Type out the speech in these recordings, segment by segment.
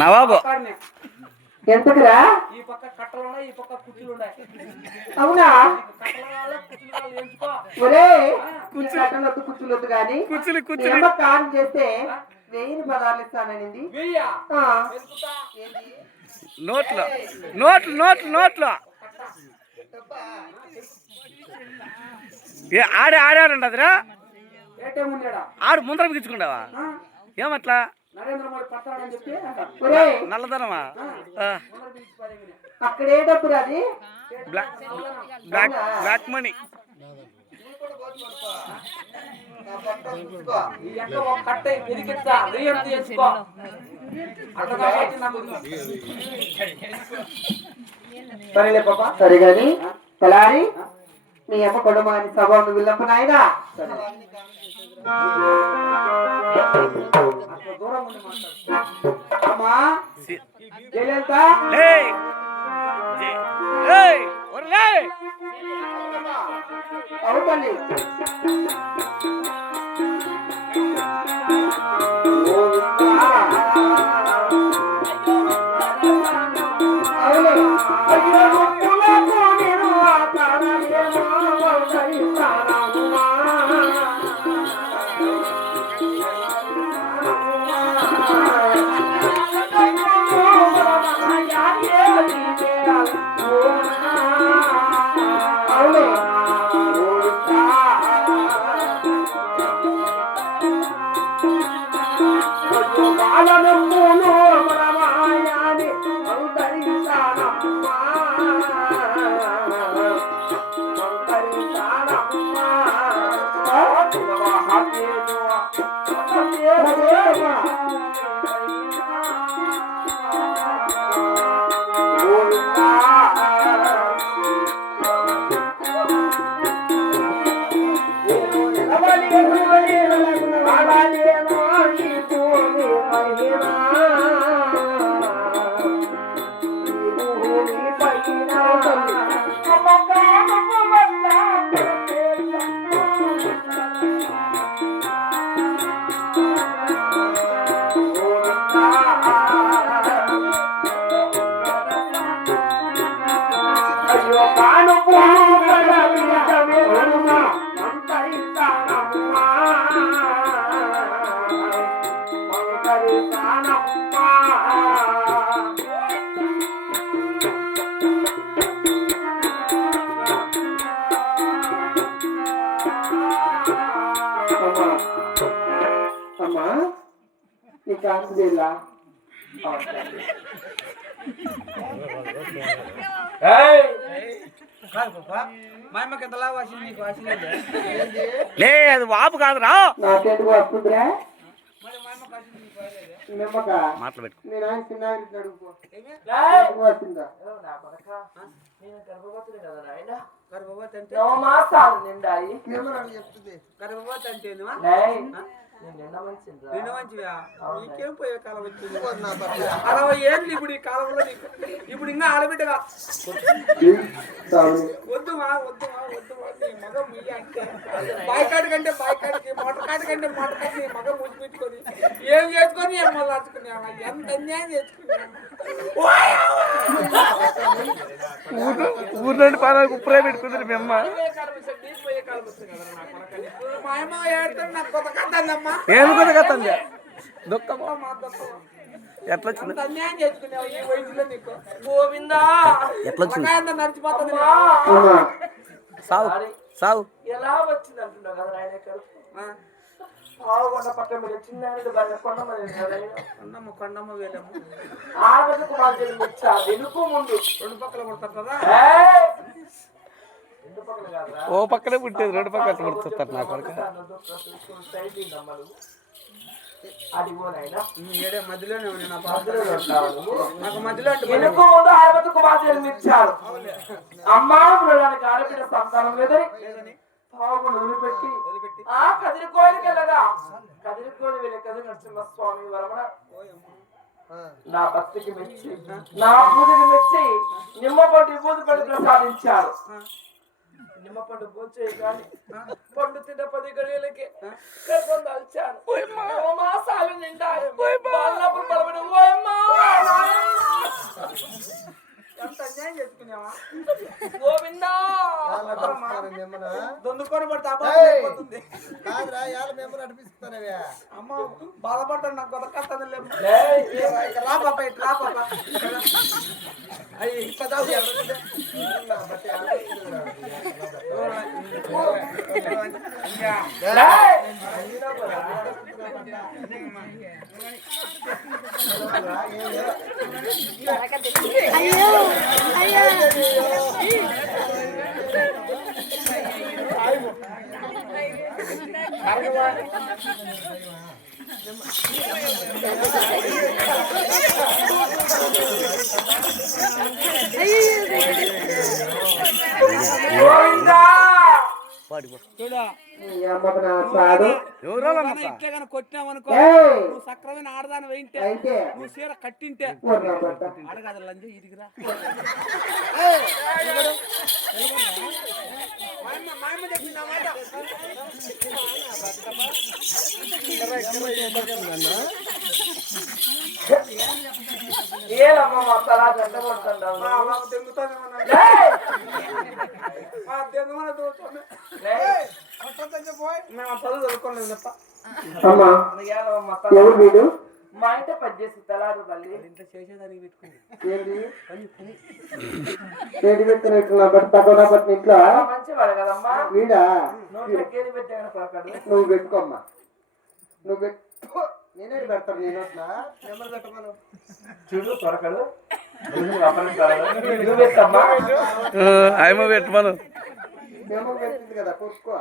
నవాబు ఎంతకురా? ఈ పక్క కట్టలు ఉన్నాయి, ఈ పక్క కుర్చీలు ఉన్నాయి. అవునా? ఒరే కుర్చీలొద్దు కానీ కాన్ చేస్తే 1000 పదాలు ఇస్తానండి. నోట్లో నోట్లు నోట్లు నోట్లో ఆడే ఆడాడంటదిరా. ఆడు ముందర బిగించుకుంటావా? ఏమట్లా నరేంద్ర మోడీ పట్టాడని చెప్పి నల్లదనమా? అక్కడేటప్పుడు అది బ్లాక్ మనీ. సరే గాని తెలారి నీ అమ్మ కొడమాని సభను విల్లప్ప నాయనా. అమ్మా అవుతండి. అమ్మా నీ కాన్పుదేలా అది వాపు కాదురా. నాకేంటి వస్తుందిరా మాటలు పెట్టుకో. నేను ఆయన చిన్న వస్తుందా? గర్భవతి అంటే 9 మాసాలు నిండాయి. చెప్తుంది గర్భవతి అంటే నీకేం పోయే కాలం వచ్చింది? 60 ఏళ్ళు ఇప్పుడు ఈ కాలంలో నీకు. ఇప్పుడు ఇంకా ఆడబిడ్డగా వద్దుమా వద్దుమా వద్దుమా నీ మగం అంటే బాయికాడు కంటే బాయికాడికి మొట్టకాడి కంటే మొట్టకాడి నీ మగం ముచ్చి పెట్టుకొని ఏం చేసుకొని ఏం మళ్ళీ అచ్చుకున్నావా? ఎంత అన్యాయం చేసుకున్నావా? ఊరు నుండి పాలకు ఉప్పురే పెట్టుకుంటారు మీ అమ్మ. ఏం కొత్త కథండి దుఃఖమా ఎట్లా వచ్చింది? అన్యాయం చేసుకున్నావు ఈ వయసులో నీకు. గోవిందా ఎట్లా వచ్చింది? నడిచిపోతుంది. సావు సావు ఎలా వచ్చింది అంటున్నావు కదా ఆయన పావుగొండ పక్కన మీద చిన్న కొండమ్మ వేలమ్మ ఆడకు బాధ్యత వచ్చా వెనుక ముందు 2 పక్కల పడతారు కదా. ఓ పక్కనే పుట్టేది 2 పక్కల పడుతుంటారు నా కొడుకు. మధ్యలోనే నాకు మధ్యలో వెనుక ముందు ఆడకు బాధ్యత ఇచ్చారు. అమ్మా ఆడపిల్ల సంతానం లేదని పావుగొండ వదిలిపెట్టి ఆ కదిరికోయిలకి వెళ్ళగా కదిరికోయిలు వెళ్ళే కదిరి నరసింహస్వామి వరమణ నా భక్తికి మెచ్చి నా పూజకి మెచ్చి నిమ్మపండు పూజ పడి ప్రసాదించారు. నిమ్మపండు పూజ కానీ పండు తిన్న 10 గడియలకి గర్భం దాల్చాను. 9 మాసాలు నిండా బాలనప్పుడు బలపడి ఓయమ్మా ఎంత అన్యాయం చేసుకున్నావా గోవిందా దొందుకొని పడితే అబ్బాయి కాదురా ఇవాళ మేము నడిపిస్తున్నావే అమ్మ బాధపడ్డాను నాకు కొత్త కష్టం లేదు రా పాప ఇట్లా రా పాప అయ్యి ఇట్లా ఇట్లా కొట్టినావనుకో నువ్వు సక్రమైన ఆడదాని వేయింటే నువ్వు చీర కట్టింటే అడగదు లంజ ఇదిగిరా ఎవరు వీడు మా ఇంటే పని చేసి తెలారు తల్లి ఇంత చేసేదానికి పెట్టుకుని ఇంట్లో మంచివాడు కదమ్మా వీడా నోట్లకేది పెట్టాను పలకడు నువ్వు పెట్టుకోమ్మా నువ్వు పెట్టుకో నేనే పెడతాను నేను అట్లా నెంబర్ పెట్టమను చూడు పలకడు నువ్వు పెట్టమ్మా ఆయమ పెట్టమను నెంబర్ పెట్టింది కదా కొట్టుకో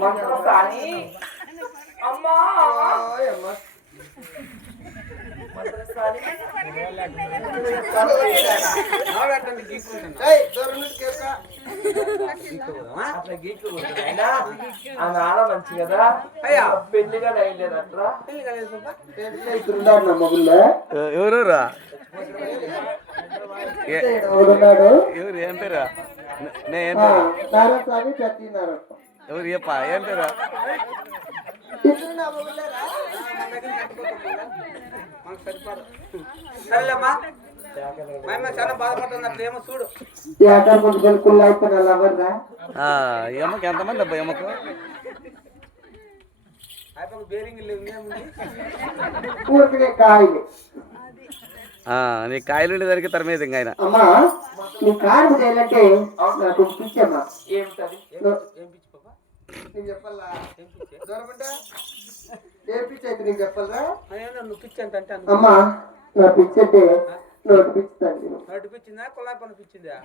మంత్రసాని అమ్మా మంత్రసాని అట్లా గీకు అయినా ఆమె ఆడ మంచి కదా పెళ్లిగా అయ్యలేదు అట్లా ఇద్దరున్నారు నా మొగుల్లో ఎవరురా ఎవరున్నాడు ఎవరు ఏం పేరా ఏం నారాస్వామి చచ్చినారు ఎవరు చెప్ప ఏం పేరా సరేలేమ్మా మా చాలా బాధపడుతున్నట్లు ఏమో చూడు ఎమ్మకి ఎంతమంది అబ్బా ఎమ్మకు అయిపోయి బేరింగ్ లేవు ఊరికే కాయలు నీ కాయలు ఉండేదానికి తరమేది ఇంకా ఆయన అమ్మా నీ కారు చేయాలంటే నాకు పిచ్చమ్మా ఏమిటది ఏం పిచ్చి పాప నీకు చెప్పాలా దూరమంటే ఏ పిచ్చి అయితే నీకు చెప్పాలా నువ్వు పిచ్చి అంటే అమ్మా నా పిచ్చి అంటే నోటి పిచ్చి నోటి పిచ్చిందా కుళాయి పని పిచ్చిందా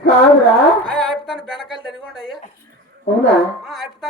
కాదురా అయిపోతాను బెనకాయలు తనిగోండి అయ్యా అవునా అయిపోతాను